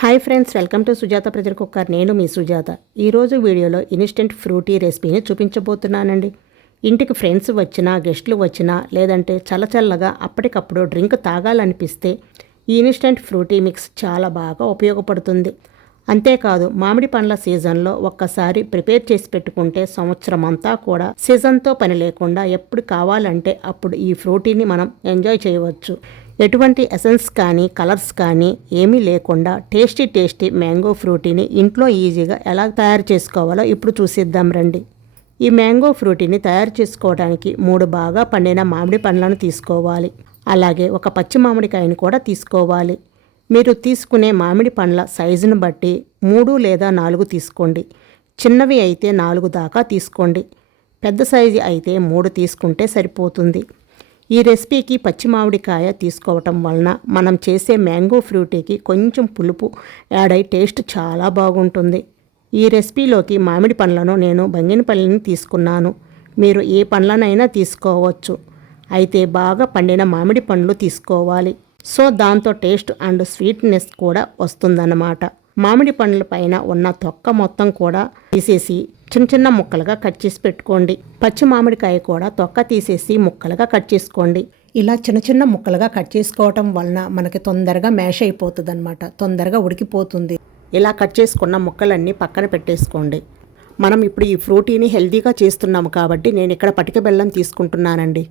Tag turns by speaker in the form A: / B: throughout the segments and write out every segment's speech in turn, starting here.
A: Hi friends welcome to Sujatha ప్రజల cooker. నేను మీ సుజాత. ఈరోజు వీడియోలో ఇన్స్టెంట్ ఫ్రూటీ రెసిపీని చూపించబోతున్నానండి. ఇంటికి ఫ్రెండ్స్ వచ్చినా గెస్టులు వచ్చినా లేదంటే చల్లచల్లగా అప్పటికప్పుడు డ్రింక్ తాగాలనిపిస్తే ఈ ఇన్స్టెంట్ ఫ్రూటీ మిక్స్ చాలా బాగా ఉపయోగపడుతుంది. అంతేకాదు మామిడి పండ్ల సీజన్లో ఒక్కసారి ప్రిపేర్ చేసి పెట్టుకుంటే సంవత్సరం అంతా కూడా సీజన్తో పని లేకుండా ఎప్పుడు కావాలంటే అప్పుడు ఈ ఫ్రూటీని మనం ఎంజాయ్ చేయవచ్చు. ఎటువంటి ఎసెన్స్ కానీ కలర్స్ కానీ ఏమీ లేకుండా టేస్టీ టేస్టీ మ్యాంగో ఫ్రూటీని ఇంట్లో ఈజీగా ఎలా తయారు చేసుకోవాలో ఇప్పుడు చూసిద్దాం రండి. ఈ మ్యాంగో ఫ్రూటీని తయారు చేసుకోవడానికి మూడు బాగా పండిన మామిడి పండ్లను తీసుకోవాలి. అలాగే ఒక పచ్చి మామిడికాయని కూడా తీసుకోవాలి. మీరు తీసుకునే మామిడి పండ్ల సైజును బట్టి మూడు లేదా నాలుగు తీసుకోండి. చిన్నవి అయితే నాలుగు దాకా తీసుకోండి. పెద్ద సైజు అయితే మూడు తీసుకుంటే సరిపోతుంది. ఈ రెసిపీకి పచ్చి మామిడికాయ తీసుకోవటం వలన మనం చేసే మ్యాంగో ఫ్రూటీకి కొంచెం పులుపు యాడ్ అయి టేస్ట్ చాలా బాగుంటుంది. ఈ రెసిపీలోకి మామిడి పండ్లను నేను బంగినపల్లిని తీసుకున్నాను. మీరు ఏ పండ్లనైనా తీసుకోవచ్చు. అయితే బాగా పండిన మామిడి పండ్లు తీసుకోవాలి. సో దాంతో టేస్ట్ అండ్ స్వీట్నెస్ కూడా వస్తుందన్నమాట. మామిడి పండ్ల పైన ఉన్న తొక్క మొత్తం కూడా తీసేసి చిన్న చిన్న ముక్కలుగా కట్ చేసి పెట్టుకోండి. పచ్చి మామిడికాయ కూడా తొక్క తీసేసి ముక్కలుగా కట్ చేసుకోండి. ఇలా చిన్న చిన్న ముక్కలుగా కట్ చేసుకోవటం వలన మనకి తొందరగా మ్యాష్ అయిపోతుంది అనమాట తొందరగా ఉడికిపోతుంది. ఇలా కట్ చేసుకున్న ముక్కలన్నీ పక్కన పెట్టేసుకోండి. మనం ఇప్పుడు ఈ ఫ్రూటీని హెల్తీగా చేస్తున్నాము కాబట్టి నేను ఇక్కడ పటిక బెల్లం తీసుకుంటున్నానండి.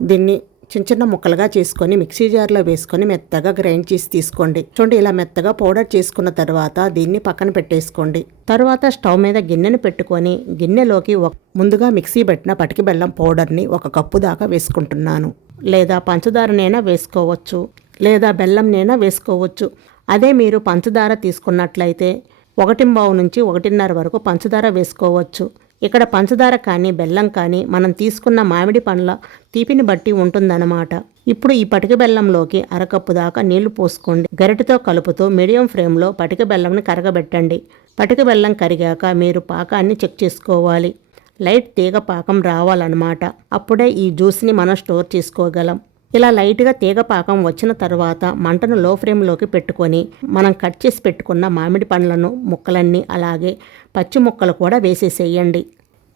A: దీన్ని చిన్న చిన్న ముక్కలుగా చేసుకొని మిక్సీ జార్లో వేసుకొని మెత్తగా గ్రైండ్ చేసి తీసుకోండి. చూడండి ఇలా మెత్తగా పౌడర్ చేసుకున్న తర్వాత దీన్ని పక్కన పెట్టేసుకోండి. తర్వాత స్టవ్ మీద గిన్నెను పెట్టుకొని గిన్నెలోకి ముందుగా మిక్సీ పెట్టిన పటికి బెల్లం పౌడర్ని ఒక కప్పు దాకా వేసుకుంటున్నాను. లేదా పంచదారనైనా వేసుకోవచ్చు లేదా బెల్లంనైనా వేసుకోవచ్చు. అదే మీరు పంచదార తీసుకున్నట్లయితే ఒకటింబావు నుంచి ఒకటిన్నర వరకు పంచదార వేసుకోవచ్చు. ఇక్కడ పంచదార కానీ బెల్లం కానీ మనం తీసుకున్న మామిడి పండ్ల తీపిని బట్టి ఉంటుందన్నమాట. ఇప్పుడు ఈ పటిక బెల్లంలోకి అరకప్పు దాకా నీళ్ళు పోసుకోండి. గరిటెతో కలుపుతూ మీడియం ఫ్లేమ్లో పటిక బెల్లంని కరగబెట్టండి. పటిక బెల్లం కరిగాక మీరు పాకాన్ని చెక్ చేసుకోవాలి. లైట్ తీగ పాకం రావాలన్నమాట. అప్పుడే ఈ జ్యూస్ని మనం స్టోర్ చేసుకోగలం. ఇలా లైట్గా తీగ పాకం వచ్చిన తర్వాత మంటను లో ఫ్లేమ్లోకి పెట్టుకొని మనం కట్ చేసి పెట్టుకున్న మామిడి పండ్లను ముక్కలన్నీ అలాగే పచ్చి ముక్కలు కూడా వేసేసేయండి.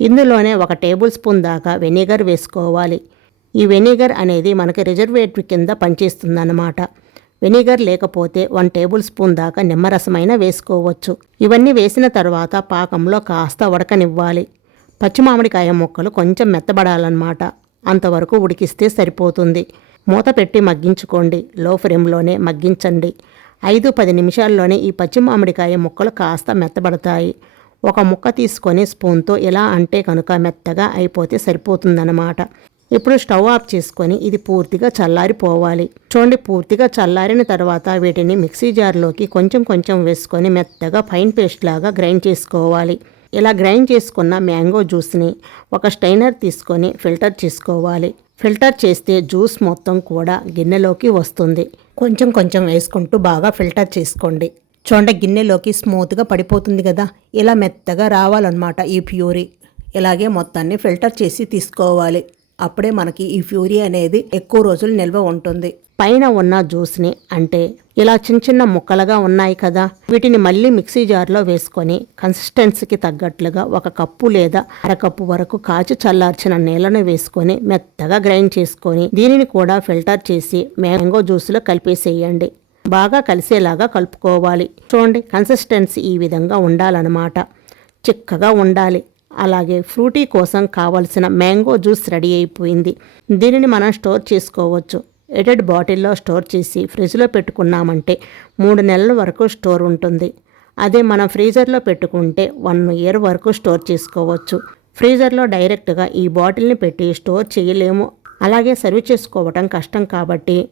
A: ఇందులోనే ఒక టేబుల్ స్పూన్ దాకా వెనిగర్ వేసుకోవాలి. ఈ వెనిగర్ అనేది మనకి రిజర్వేటరీ కింద పనిచేస్తుందన్నమాట. వెనిగర్ లేకపోతే వన్ టేబుల్ స్పూన్ దాకా నిమ్మరసమైన వేసుకోవచ్చు. ఇవన్నీ వేసిన తర్వాత పాకంలో కాస్త ఉడకనివ్వాలి. పచ్చి మామిడికాయ ముక్కలు కొంచెం మెత్తబడాలన్నమాట. అంతవరకు ఉడికిస్తే సరిపోతుంది. మూత పెట్టి మగ్గించుకోండి. లో ఫ్లేమ్లోనే మగ్గించండి. ఐదు పది నిమిషాల్లోనే ఈ పచ్చి మామిడికాయ ముక్కలు కాస్త మెత్తబడతాయి. ఒక ముక్క తీసుకొని స్పూన్తో ఇలా అంటే కనుక మెత్తగా అయిపోతే సరిపోతుందన్నమాట. ఇప్పుడు స్టవ్ ఆఫ్ చేసుకొని ఇది పూర్తిగా చల్లారిపోవాలి. చూడండి పూర్తిగా చల్లారిన తర్వాత వీటిని మిక్సీ జార్లోకి కొంచెం కొంచెం వేసుకొని మెత్తగా ఫైన్ పేస్ట్ లాగా గ్రైండ్ చేసుకోవాలి. ఇలా గ్రైండ్ చేసుకున్న మ్యాంగో జ్యూస్ని ఒక స్టైనర్ తీసుకొని ఫిల్టర్ చేసుకోవాలి. ఫిల్టర్ చేస్తే జ్యూస్ మొత్తం కూడా గిన్నెలోకి వస్తుంది. కొంచెం కొంచెం వేసుకుంటూ బాగా ఫిల్టర్ చేసుకోండి. చూడండి గిన్నెలోకి స్మూత్గా పడిపోతుంది కదా. ఇలా మెత్తగా రావాలన్నమాట ఈ ప్యూరీ. ఇలాగే మొత్తాన్ని ఫిల్టర్ చేసి తీసుకోవాలి. అప్పుడే మనకి ఈ ఫ్యూరీ అనేది ఎక్కువ రోజులు నిల్వ ఉంటుంది. పైన ఉన్న జ్యూస్ని అంటే ఇలా చిన్న చిన్న ముక్కలుగా ఉన్నాయి కదా వీటిని మళ్ళీ మిక్సీ జార్లో వేసుకొని కన్సిస్టెన్సీకి తగ్గట్లుగా ఒక కప్పు లేదా అరకప్పు వరకు కాచి చల్లార్చిన నీళ్ళను వేసుకొని మెత్తగా గ్రైండ్ చేసుకొని దీనిని కూడా ఫిల్టర్ చేసి మ్యాంగో జ్యూస్లో కలిపేసేయండి. బాగా కలిసేలాగా కలుపుకోవాలి. చూడండి కన్సిస్టెన్సీ ఈ విధంగా ఉండాలన్నమాట. చిక్కగా ఉండాలి. అలాగే ఫ్రూటీ కోసం కావలసిన మ్యాంగో జ్యూస్ రెడీ అయిపోయింది. దీనిని మనం స్టోర్ చేసుకోవచ్చు. ఎడెడ్ బాటిల్లో స్టోర్ చేసి ఫ్రిడ్జ్లో పెట్టుకున్నామంటే మూడు నెలల వరకు స్టోర్ ఉంటుంది. అదే మనం ఫ్రీజర్లో పెట్టుకుంటే వన్ ఇయర్ వరకు స్టోర్ చేసుకోవచ్చు. ఫ్రీజర్లో డైరెక్ట్గా ఈ బాటిల్ని పెట్టి స్టోర్ చేయలేము. అలాగే సర్వ్ చేసుకోవటం కష్టం కాబట్టి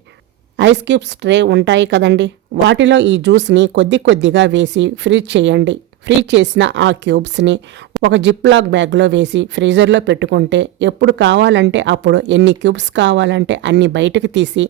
A: ఐస్ క్యూబ్స్ ట్రే ఉంటాయి కదండి. వాటిలో ఈ జ్యూస్ని కొద్ది కొద్దిగా వేసి ఫ్రీజ్ చేయండి. ఫ్రీజ్ చేసిన ఆ క్యూబ్స్ని ఒక జిప్ లాక్ బ్యాగ్లో వేసి ఫ్రీజర్లో పెట్టుకుంటే ఎప్పుడు కావాలంటే అప్పుడు ఎన్ని క్యూబ్స్ కావాలంటే అన్ని బయటకు తీసి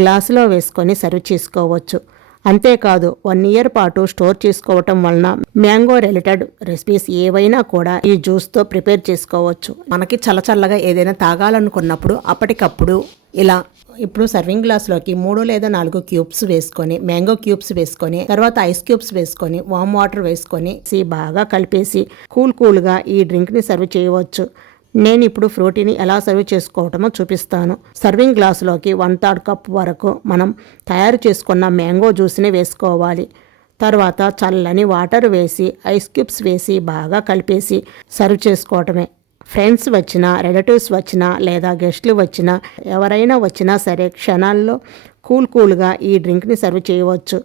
A: గ్లాసులో వేసుకొని సర్వ్ చేసుకోవచ్చు. అంతేకాదు వన్ ఇయర్ పాటు స్టోర్ చేసుకోవటం వలన మ్యాంగో రిలేటెడ్ రెసిపీస్ ఏవైనా కూడా ఈ జ్యూస్తో ప్రిపేర్ చేసుకోవచ్చు. మనకి చల్లచల్లగా ఏదైనా తాగాలనుకున్నప్పుడు అప్పటికప్పుడు ఇలా ఇప్పుడు సర్వింగ్ గ్లాస్లోకి మూడు లేదా నాలుగు క్యూబ్స్ వేసుకొని మ్యాంగో క్యూబ్స్ వేసుకొని తర్వాత ఐస్ క్యూబ్స్ వేసుకొని వామ్ వాటర్ వేసుకొని సి బాగా కలిపేసి కూల్ కూల్గా ఈ డ్రింక్ని సర్వ్ చేయవచ్చు. నేను ఇప్పుడు ఫ్రూటీని ఎలా సర్వ్ చేసుకోవటమో చూపిస్తాను. సర్వింగ్ గ్లాసులోకి వన్ థర్డ్ కప్ వరకు మనం తయారు చేసుకున్న మ్యాంగో జ్యూస్ని వేసుకోవాలి. తర్వాత చల్లని వాటర్ వేసి ఐస్ క్యూబ్స్ వేసి బాగా కలిపేసి సర్వ్ చేసుకోవటమే. ఫ్రెండ్స్ వచ్చినా రిలేటివ్స్ వచ్చినా లేదా గెస్ట్లు వచ్చినా ఎవరైనా వచ్చినా సరే క్షణాల్లో కూల్ కూల్గా ఈ డ్రింక్ని సర్వ్ చేయవచ్చు.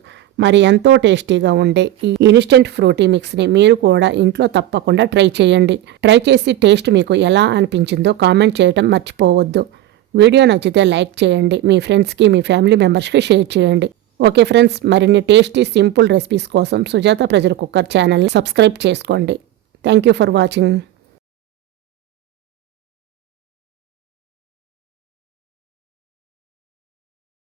A: మరి ఎంతో టేస్టీగా ఉండే ఈ ఇన్స్టెంట్ ఫ్రూటీ మిక్స్ని మీరు కూడా ఇంట్లో తప్పకుండా ట్రై చేయండి. ట్రై చేసి టేస్ట్ మీకు ఎలా అనిపించిందో కామెంట్ చేయటం మర్చిపోవద్దు. వీడియో నచ్చితే లైక్ చేయండి. మీ ఫ్రెండ్స్కి మీ ఫ్యామిలీ మెంబర్స్కి షేర్ చేయండి. ఓకే ఫ్రెండ్స్ మరిన్ని టేస్టీ సింపుల్ రెసిపీస్ కోసం సుజాత ప్రజల కుక్కర్ ఛానల్ని సబ్స్క్రైబ్ చేసుకోండి. Thank you for watching.